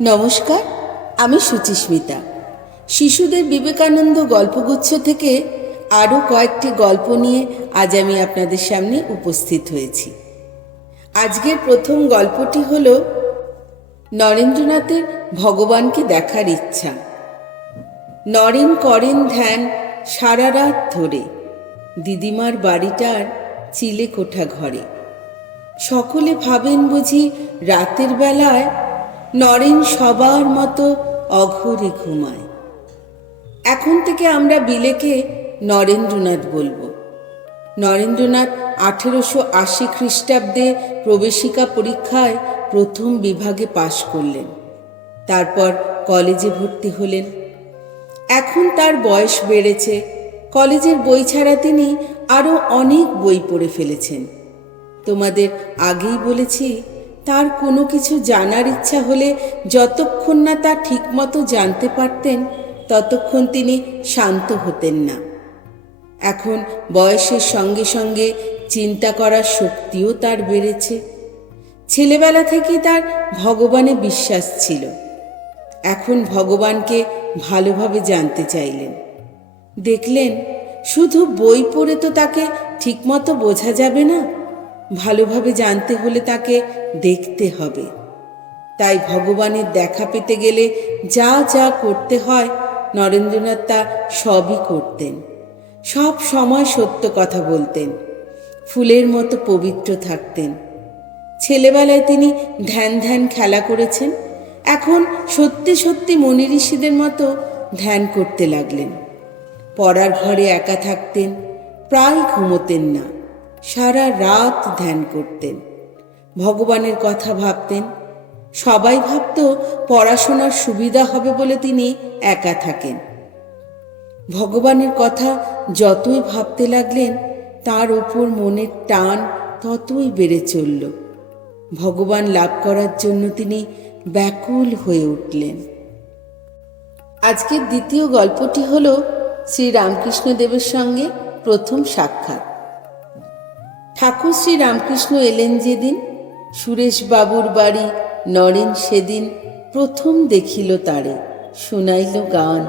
নমস্কার, আমি সুচিস্মিতা। শিশুদের বিবেকানন্দ গল্পগুচ্ছ থেকে আরও কয়েকটি গল্প নিয়ে আজ আমি আপনাদের সামনে উপস্থিত হয়েছি। আজকের প্রথম গল্পটি হল নরেন্দ্রনাথের ভগবানকে দেখার ইচ্ছা। নরেন করেন ধ্যান সারা রাত ধরে দিদিমার বাড়িটার চিলে কোঠা ঘরে। সকলে ভাবেন বুঝি রাতের বেলায় নরেন সবার মতো অঘরে ঘুমায়। এখন থেকে আমরা বিলেকে নরেন্দ্রনাথ বলবো। নরেন্দ্রনাথ 1880 খ্রিস্টাব্দে প্রবেশিকা পরীক্ষায় প্রথম বিভাগে পাশ করলেন। তারপর কলেজে ভর্তি হলেন। এখন তার বয়স বেড়েছে। কলেজের বই ছাড়া তিনি আরও অনেক বই পড়ে ফেলেছেন। তোমাদের আগেই বলেছি, তার কোনো কিছু জানার ইচ্ছা হলে যতক্ষণ না তা ঠিকমতো জানতে পারতেন ততক্ষণ তিনি শান্ত হতেন না। এখন বয়সের সঙ্গে সঙ্গে চিন্তা করার শক্তিও তার বেড়েছে। ছেলেবেলা থেকেই তার ভগবানে বিশ্বাস ছিল। এখন ভগবানকে ভালোভাবে জানতে চাইলেন। দেখলেন শুধু বই পড়ে তো তাকে ঠিকমতো বোঝা যাবে না, ভালোভাবে জানতে হলে তাকে দেখতে হবে। তাই ভগবানের দেখা পেতে গেলে যা যা করতে হয় নরেন্দ্রনাথ তা সবই করতেন। সব সময় সত্য কথা বলতেন, ফুলের মতো পবিত্র থাকতেন। ছেলেবেলায় তিনি ধ্যান ধ্যান খেলা করেছেন। এখন সত্যি সত্যি মুনি ঋষিদের মতো ধ্যান করতে লাগলেন। পড়ার ঘরে একা থাকতেন, প্রায় ঘুমোতেন না, সারা রাত ধ্যান করতেন, ভগবানের কথা ভাবতেন। সবাই ভাবত পড়াশোনার সুবিধা হবে বলে তিনি একা থাকেন। ভগবানের কথা যতই ভাবতে লাগলেন তার ওপর মনের টান ততই বেড়ে চলল। ভগবান লাভ করার জন্য তিনি ব্যাকুল হয়ে উঠলেন। আজকের দ্বিতীয় গল্পটি হল শ্রী রামকৃষ্ণদেবের সঙ্গে প্রথম সাক্ষাৎ। ঠাকুর শ্রী রামকৃষ্ণ এলেন যেদিন, সুরেশ বাবুর বাড়ি নরেন সেদিন প্রথম দেখিল তারে, শুনাইল গান।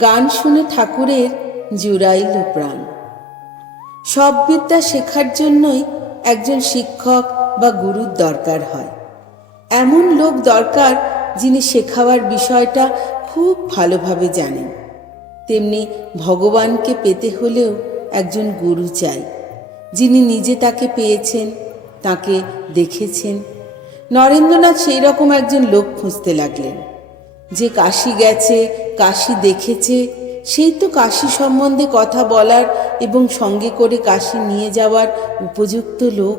গান শুনে ঠাকুরের জুড়াইল প্রাণ। সব বিদ্যা শেখার জন্যই একজন শিক্ষক বা গুরুর দরকার হয়। এমন লোক দরকার যিনি শেখাবার বিষয়টা খুব ভালোভাবে জানেন। তেমনি ভগবানকে পেতে হলেও একজন গুরু চাই, যিনি নিজে তাকে পেয়েছেন, তাকে দেখেছেন। নরেন্দ্রনাথ সেই রকম একজন লোক খুঁজতে লাগলেন। যে কাশী গেছে, কাশী দেখেছে, সেই তো কাশী সম্বন্ধে কথা বলার এবং সঙ্গে করে কাশী নিয়ে যাওয়ার উপযুক্ত লোক।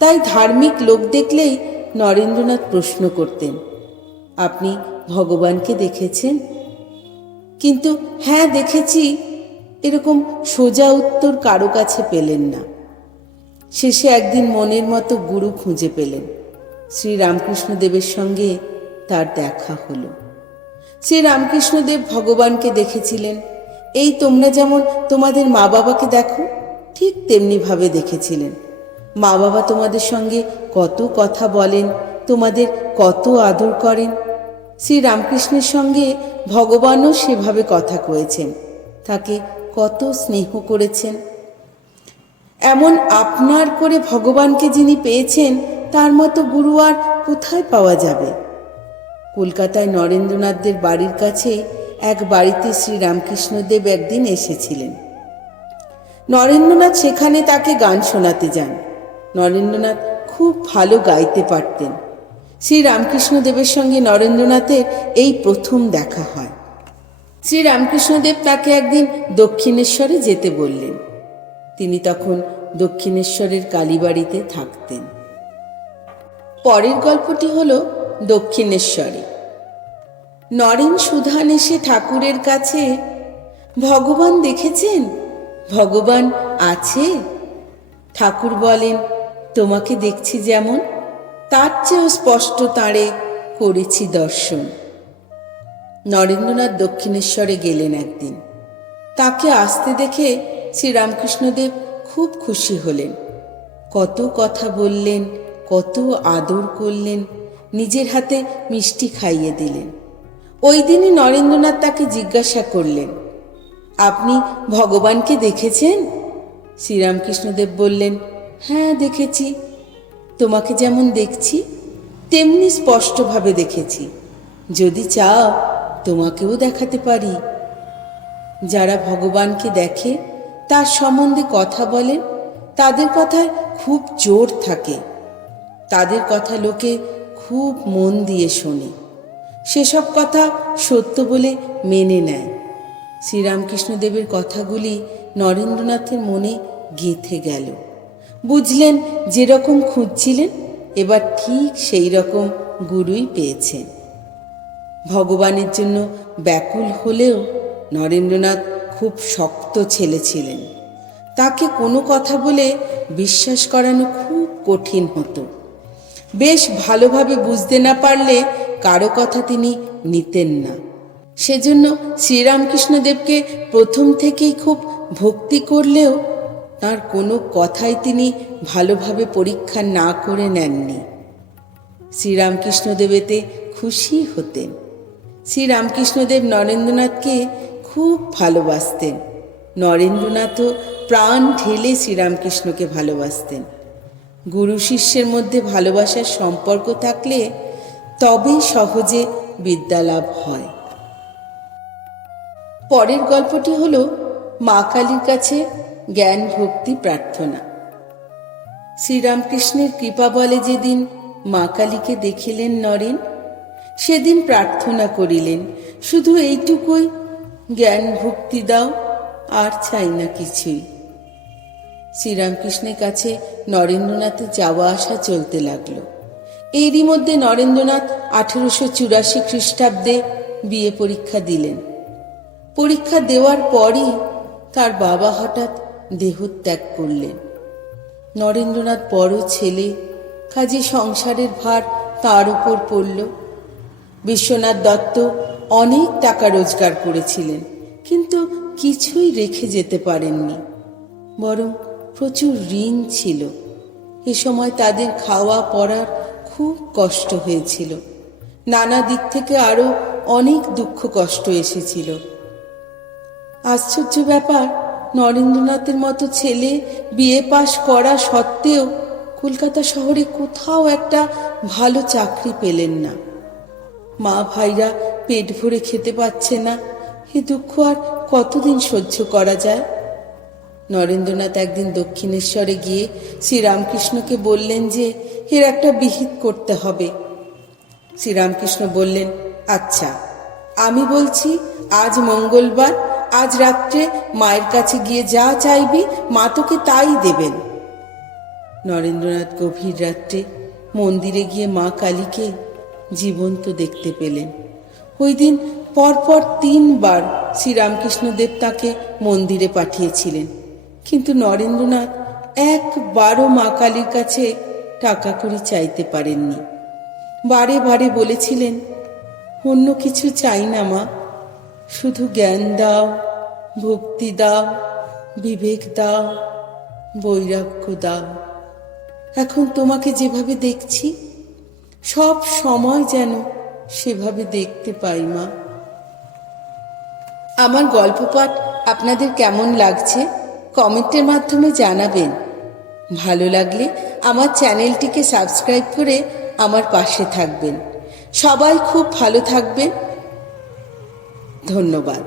তাই ধার্মিক লোক দেখলেই নরেন্দ্রনাথ প্রশ্ন করতেন, আপনি ভগবানকে দেখেছেন? কিন্তু হ্যাঁ দেখেছি এরকম সোজা উত্তর কারো কাছে পেলেন না। শেষে একদিন মনের মতো গুরু খুঁজে পেলেন। শ্রী রামকৃষ্ণদেবের সঙ্গে তার দেখা হলো। শ্রী রামকৃষ্ণদেব ভগবানকে দেখেছিলেন। এই তোমরা যেমন তোমাদের মা বাবাকে দেখো, ঠিক তেমনিভাবে দেখেছিলেন। মা বাবা তোমাদের সঙ্গে কত কথা বলেন, তোমাদের কত আদর করেন। শ্রী রামকৃষ্ণের সঙ্গে ভগবানও সেভাবে কথা কয়েছেন, তাকে কত স্নেহ করেছেন। এমন আপনার করে ভগবানকে যিনি পেয়েছেন তার মতো গুরু আর কোথায় পাওয়া যাবে? কলকাতায় নরেন্দ্রনাথদের বাড়ির কাছে এক বাড়িতে শ্রী রামকৃষ্ণদেব একদিন এসেছিলেন। নরেন্দ্রনাথ সেখানে তাকে গান শোনাতে যান। নরেন্দ্রনাথ খুব ভালো গাইতে পারতেন। শ্রী রামকৃষ্ণদেবের সঙ্গে নরেন্দ্রনাথের এই প্রথম দেখা হয়। শ্রী রামকৃষ্ণদেব তাকে একদিন দক্ষিণেশ্বরে যেতে বললেন। তিনি তখন দক্ষিণেশ্বরের কালীবাড়িতে থাকতেন। পরের গল্পটি হল দক্ষিণেশ্বরে। নরেন সুধান এসে ঠাকুরের কাছে, ভগবান দেখেছেন? ভগবান আছে? ঠাকুর বলেন, তোমাকে দেখছি যেমন, তার চেয়েও স্পষ্ট তাঁরে করেছি দর্শন। নরেন্দ্রনাথ দক্ষিণেশ্বরে গেলেন একদিন। তাকে আসতে দেখে শ্রী রামকৃষ্ণদেব খুব খুশি হলেন। কত কথা বললেন, কত আদর করলেন, নিজের হাতে মিষ্টি খাইয়ে দিলেন। ওই দিনই নরেন্দ্রনাথ তাকে জিজ্ঞাসা করলেন, আপনি ভগবানকে দেখেছেন? শ্রীরামকৃষ্ণদেব বললেন, হ্যাঁ দেখেছি। তোমাকে যেমন দেখছি তেমনি স্পষ্টভাবে দেখেছি। যদি চাও তোমাকেও দেখাতে পারি। যারা ভগবানকে দেখে তার সম্বন্ধে কথা বলেন তাদের কথায় খুব জোর থাকে, তাদের কথা লোকে খুব মন দিয়ে শোনে, সেসব কথা সত্য বলে মেনে নেয়। শ্রীরামকৃষ্ণদেবের কথাগুলি নরেন্দ্রনাথের মনে গেঁথে গেল। বুঝলেন যেরকম খুঁজছিলেন এবার ঠিক সেই রকম গুরুই পেয়েছেন। ভগবানের জন্য ব্যাকুল হলেও নরেন্দ্রনাথ খুব শক্ত ছেলে ছিলেন। তাকে কোনো কথা বলে বিশ্বাস করানো খুব কঠিন হতো। বেশ ভালোভাবে বুঝতে না পারলে কারো কথা তিনি নিতেন না। সেজন্য শ্রীরামকৃষ্ণদেবকে প্রথম থেকেই খুব ভক্তি করলেও তার কোনো কথাই তিনি ভালোভাবে পরীক্ষা না করে নেননি। শ্রীরামকৃষ্ণদেব এতে খুশি হতেন। শ্রীরামকৃষ্ণদেব নরেন্দ্রনাথকে খুব ভালোবাসতেন। নরেন্দ্রনাথও প্রাণ ঢেলে শ্রীরামকৃষ্ণকে ভালোবাসতেন। গুরু শিষ্যের মধ্যে ভালোবাসার সম্পর্ক থাকলে তবেই সহজে বিদ্যালাভ হয়। পরের গল্পটি হলো মা কালীর কাছে জ্ঞান ভক্তি প্রার্থনা। শ্রীরামকৃষ্ণের কৃপা বলে যেদিন মা কালীকে দেখিলেন নরেন, সেদিন প্রার্থনা করিলেন শুধু এইটুকুই, জ্ঞান ভক্তি দাও, আর চাই না কিছুই। শ্রীরামকৃষ্ণের কাছে নরেন্দ্রনাথের যাওয়া আসা চলতে লাগলো। এরই মধ্যে নরেন্দ্রনাথ 1884 খ্রিস্টাব্দে বিয়ে পরীক্ষা দিলেন। পরীক্ষা দেওয়ার পরই তার বাবা হঠাৎ দেহত্যাগ করলেন। নরেন্দ্রনাথ বড় ছেলে, কাজে সংসারের ভার তার উপর পড়ল। বিশ্বনাথ দত্ত অনেক টাকা রোজগার করেছিলেন, কিন্তু কিছুই রেখে যেতে পারেননি, বরং প্রচুর ঋণ ছিল। এ সময় তাদের খাওয়া পড়ার খুব কষ্ট হয়েছিল। নানা দিক থেকে আরো অনেক দুঃখ কষ্ট এসেছিল। আশ্চর্য ব্যাপার, নরেন্দ্রনাথের মতো ছেলে বিএ পাশ করা সত্ত্বেও কলকাতা শহরে কোথাও একটা ভালো চাকরি পেলেন না। মা ভাইরা পেট ভরে খেতে পাচ্ছে না, এ দুঃখ আর কতদিন সহ্য করা যায়? নরেন্দ্রনাথ একদিন দক্ষিণেশ্বরে গিয়ে শ্রীরামকৃষ্ণকে বললেন যে এর একটা বিহিত করতে হবে। শ্রীরামকৃষ্ণ বললেন, আচ্ছা, আমি বলছি আজ মঙ্গলবার, আজ রাত্রে মায়ের কাছে গিয়ে যা চাইবি মা তোকে তাই দেবেন। নরেন্দ্রনাথ গভীর রাত্রে মন্দিরে গিয়ে মা কালীকে জীবন্ত দেখতে পেলেন। ওই দিন পরপর 3 বার শ্রীরামকৃষ্ণদেব তাকে মন্দিরে পাঠিয়েছিলেন, কিন্তু নরেন্দ্রনাথ একবারও মা কালীর কাছে টাকা করে চাইতে পারেননি। বারে বারে বলেছিলেন, অন্য কিছু চাই না মা, শুধু জ্ঞান দাও, ভক্তি দাও, বিবেক দাও, বৈরাগ্য দাও। এখন তোমাকে যেভাবে দেখছি সব সময় যেন সেভাবে দেখতে পাই মা। আমার গল্প পাঠ আপনাদের কেমন লাগছে কমেন্টের মাধ্যমে জানাবেন। ভালো লাগলে আমার চ্যানেলটিকে সাবস্ক্রাইব করে আমার পাশে থাকবেন। সবাই খুব ভালো থাকবেন। ধন্যবাদ।